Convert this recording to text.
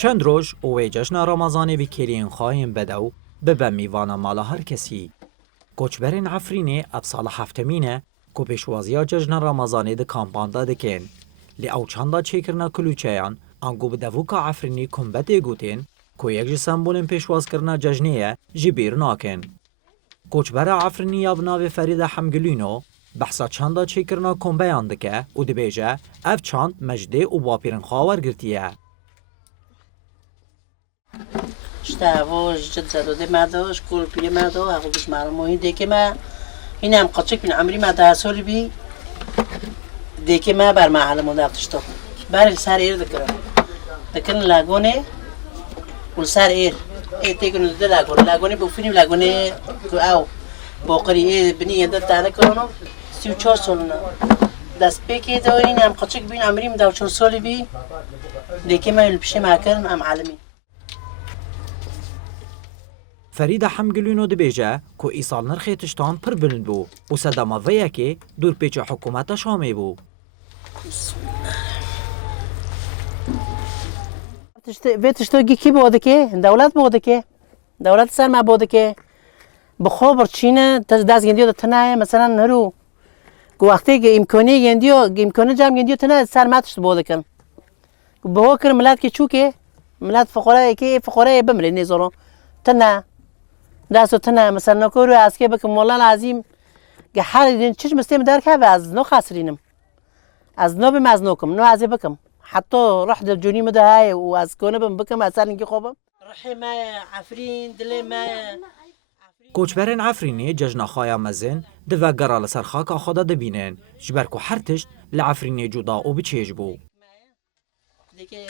چند روز او جشن رمضان بکرین خواهیم بدو به میوان مالا هر کسی. کوچبرین عفرینی اب سال هفتمینه که پیشوازی جشن رمضانی ده کامپاندا دکن. لی او چندا چیکرنا کلوچیان انگو بدوو که عفرینی کمبتی گوتین که یک سمبولن پیشواز کرنا جشنیه جبیر ناکن. کوچبر عفرینی ابناو فرید حمگلینو بحثا چندا چیکرنا کمبیان دکه و دبیجه اف چند مجده و باپیرن خواور گرتیه. اشتهواش جد زدوده مداش کل پیه مدا اقلش معلومه دیگه ما این هم قچک بین عمری ما 10 سال بی دیگه ما بر محل مدرتش تو بر سر ایر دکن لاگونه ول سر ایر تیکن ده لاگونه بفینیم لاگونه کو او باقری بنی یاد تعالی کنم 34 سالنا دست پیکی دارین هم قچک بین عمری ما 4 سال بی دیگه ما البشه معکرم هم عالمی. فرید حمگلینو دبیجه که ایسال نرخی تشتان پر بلند بو و صدامه ویه که دور پیچ حکومت شامی بو. تشتوگی کی بوده که؟ دولت بوده که؟ دولت سر ما بوده که بخوابر چینه دست گندیو ده تنه مثلا نرو وقتی که امکانی جمع گندیو تنه سر ما تشت بوده کن به هوکر ملت که چو که ملت فقرای بمره نیزارو تنه دستو تنه مثلا نکورو از که بکن مولانا عظیم که هر دین چش مستیم در که از نو خسرینم از نو بم از نوکم نو از بکم حتی رح در جونی مده های و از کنه بم بکم اصلا اینکه خوبم رحی ما عفرین دل ما کوچبرین عفرینی جشن خوایا مزن دو گرال سرخاک خدا دبینن جبر کو هر تشت لعفرینی جدا و بچیج بو. دیگه